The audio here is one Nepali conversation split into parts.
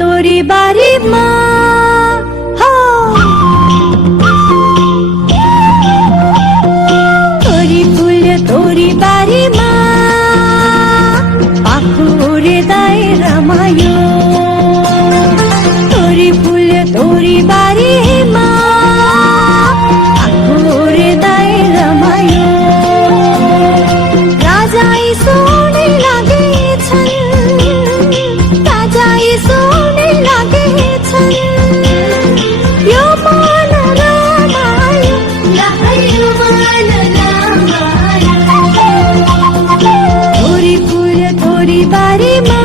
तोरी बारीमा तोरी फुल तोरी बारीमा पाखुरे दाइ रमायो तोरी फुल तोरी बारीमा पाखुरे दाइ रमायो राजा सोनै लागेछन् राजा सोनै लागेछन् यो मन रमायो यो मन रमायो तोरी फुल तोरी बारीमा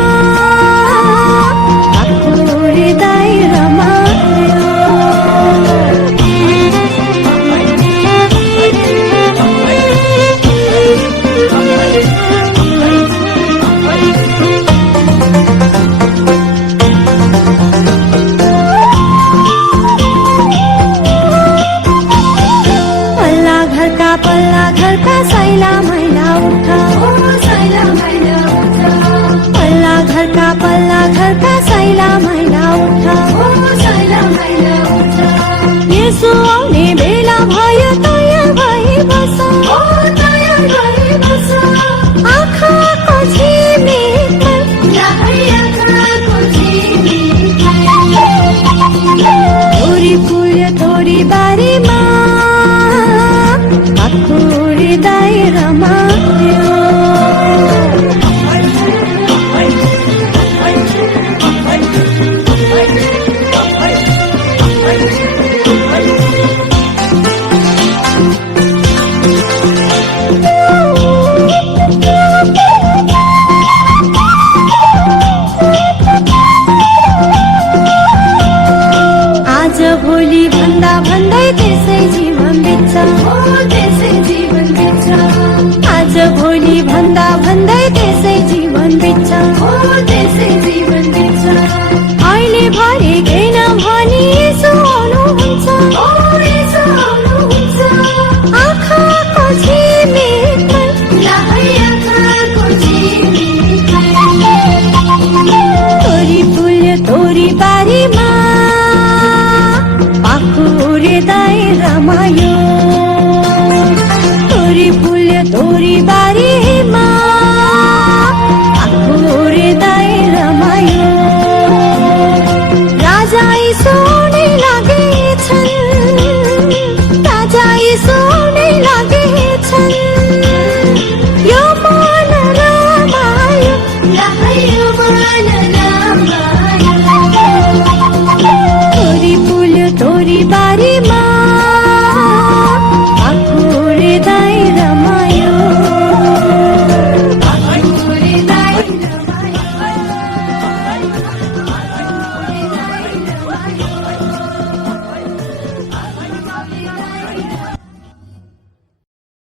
पाखुरे दाइ रमायो पल्ला घरका सैला मैला उठा पल्ला घरका सैला मैला उठा यसो आउने बेला भयो तयार भई बस आँखाको झिमिकमा तोरी फुल तोरी बारीमा पाखुरे दाइ रमायो आज भोलि भन्दा भन्दै त्यसै जीवन बित्छ आज भोलि भन्दा भन्दै त्यसै जीवन बित्छ अहिले भरे केन भनी यसो आउनुहुन्छ आँखाको झिमिकमा तोरी फुल तोरी बारीमा पाखुरे दाइ रमायो